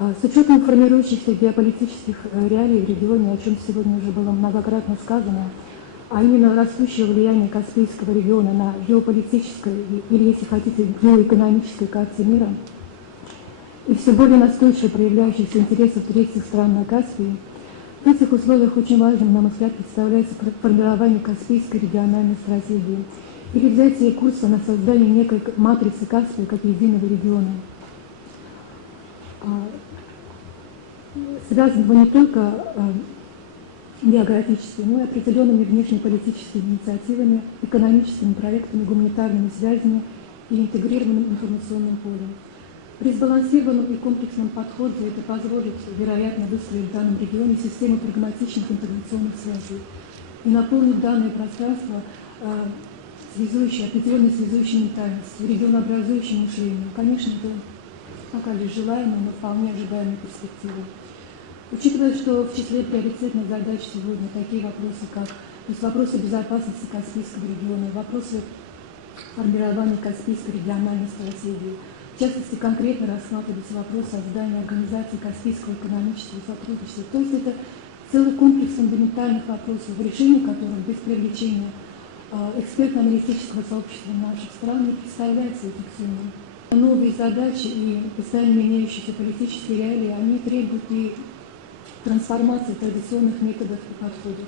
С учетом формирующихся геополитических реалий в регионе, о чем сегодня уже было многократно сказано, а именно растущего влияния Каспийского региона на геополитической или, если хотите, геоэкономической карте мира, и все более настойчиво проявляющихся интересов третьих стран на Каспии, в этих условиях очень важным, на мой взгляд, представляется формирование Каспийской региональной стратегии или взятие курса на создание некой матрицы Каспия как единого региона, связанного не только географически, но и определенными внешнеполитическими инициативами, экономическими проектами, гуманитарными связями и интегрированным информационным полем. При сбалансированном и комплексном подходе это позволит, вероятно, выстроить в данном регионе систему прагматичных интеграционных связей и наполнить данное пространство определенной связующей ментальностью, регионообразующим мышлением. Конечно, это пока лишь желаемая, но вполне ожидаемая перспектива. Учитывая, что в числе приоритетных задач сегодня такие вопросы, как вопросы безопасности Каспийского региона, вопросы формирования Каспийской региональной стратегии, в частности, конкретно рассматривается вопрос создания организации Каспийского экономического сотрудничества. То есть это целый комплекс фундаментальных вопросов, в решении которых без привлечения экспертно-аналитического сообщества наших стран не представляется эффективным. Новые задачи и постоянно меняющиеся политические реалии, они требуют и трансформации традиционных методов и подходов.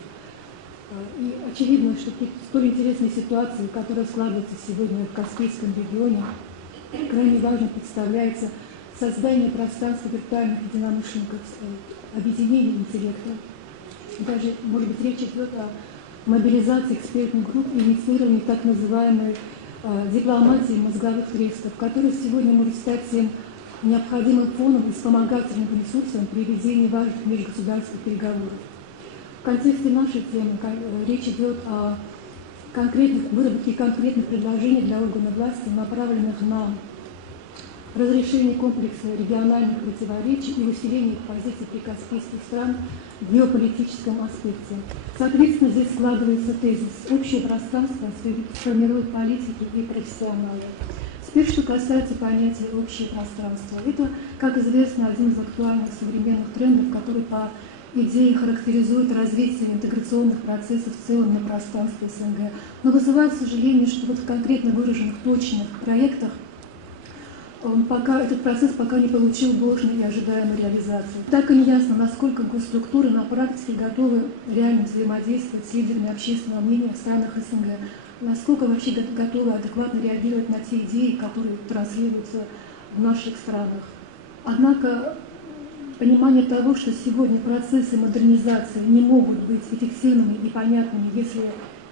И очевидно, что при столь интересной ситуации, которая складывается сегодня в Каспийском регионе, крайне важно представляется создание пространства виртуальных единомышленников, объединения интеллекта. Даже, может быть, речь идет о мобилизации экспертных групп и инициировании так называемой дипломатии мозговых трестов, которая сегодня может стать тем необходимым фоном и вспомогательным ресурсом при ведении важных межгосударственных переговоров. В контексте нашей темы речь идет о выработке конкретных предложений для органов власти, направленных на разрешение комплекса региональных противоречий и усиление позиций прикаспийских стран в геополитическом аспекте. Соответственно, здесь складывается тезис: общее пространство сформируют политики и профессионалы. Теперь, что касается понятия «общее пространство». Это, как известно, один из актуальных современных трендов, который по идее характеризует развитие интеграционных процессов в целом на пространстве СНГ, но вызывает сожаление, что вот в конкретно выраженных точных проектах этот процесс пока не получил должной и ожидаемой реализации. Так и не ясно, насколько госструктуры на практике готовы реально взаимодействовать с лидерами общественного мнения в странах СНГ, насколько вообще готовы адекватно реагировать на те идеи, которые транслируются в наших странах. Однако понимание того, что сегодня процессы модернизации не могут быть эффективными и понятными, если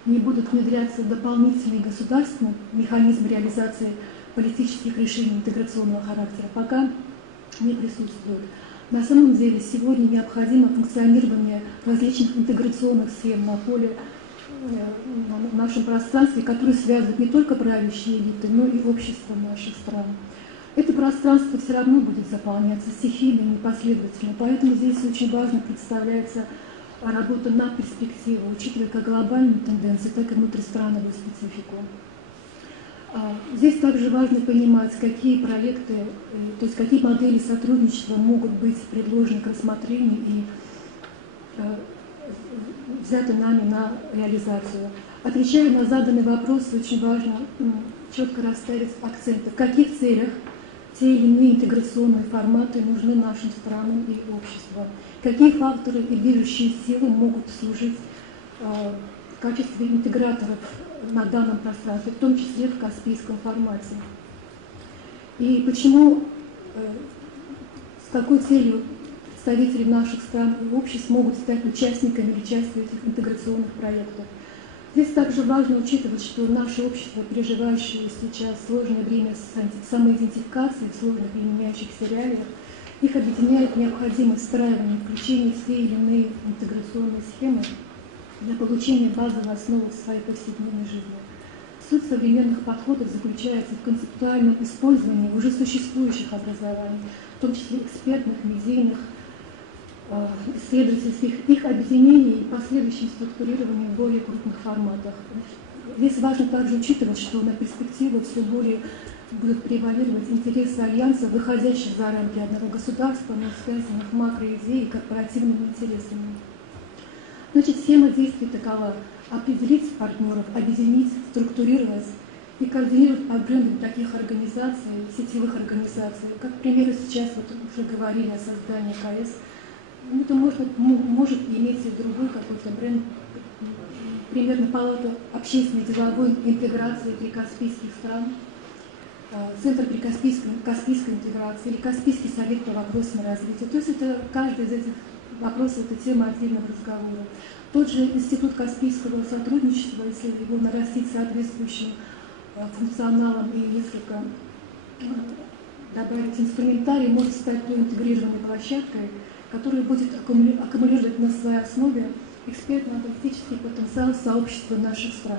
не будут внедряться дополнительные государственные механизмы реализации политических решений интеграционного характера, пока не присутствует. На самом деле сегодня необходимо функционирование различных интеграционных схем на поле в нашем пространстве, которые связывают не только правящие элиты, но и общество наших стран. Это пространство все равно будет заполняться стихийно и непоследовательно, поэтому здесь очень важно представляется работа на перспективу, учитывая как глобальные тенденции, так и внутристрановую специфику. Здесь также важно понимать, какие проекты, то есть какие модели сотрудничества могут быть предложены к рассмотрению и взяты нами на реализацию. Отвечая на заданный вопрос, очень важно четко расставить акценты, в каких целях те или иные интеграционные форматы нужны нашим странам и обществу, какие факторы и движущие силы могут служить в качестве интеграторов на данном пространстве, в том числе в Каспийском формате. И почему, с какой целью представители наших стран и обществ могут стать участниками или частью этих интеграционных проектов. Здесь также важно учитывать, что наше общество, переживающее сейчас сложное время самоидентификации в сложных и меняющихся реалиях, их объединяет необходимость встраивания и включения в те или иные интеграционные схемы для получения базовой основы в своей повседневной жизни. Суть современных подходов заключается в концептуальном использовании уже существующих образований, в том числе экспертных, медийных, исследовательских, их объединений и последующем структурировании в более крупных форматах. Здесь важно также учитывать, что на перспективу все более будут превалировать интересы Альянса, выходящих за рамки одного государства, но связанных макроидеей и корпоративными интересами. Значит, схема действий такова: определить партнеров, объединить, структурировать и координировать по брендам таких организаций, сетевых организаций. Как, к примеру, сейчас вот уже говорили о создании КС. Это может иметь и другой какой-то бренд, примерно Палата общественной деловой интеграции прикаспийских стран, Центр Каспийской интеграции или Каспийский совет по вопросам развития. То есть это каждый из этих вопросов – это тема отдельного разговора. Тот же Институт Каспийского сотрудничества, если его нарастить соответствующим функционалом и несколько добавить инструментарий, может стать той интегрированной площадкой, которая будет аккумулировать на своей основе экспертно-аналитический потенциал сообщества наших стран.